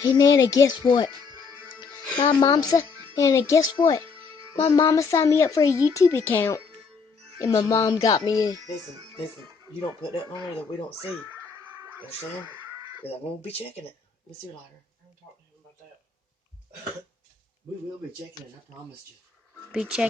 Hey, Nana, guess what? My mom said, Nana, guess what? My mama signed me up for a YouTube account. And my mom got me Listen, you don't put that on there that we don't see. You understand? Because I won't be checking it. We'll see you later. I'm talking to him about that. We will be checking it, I promised you. be checking.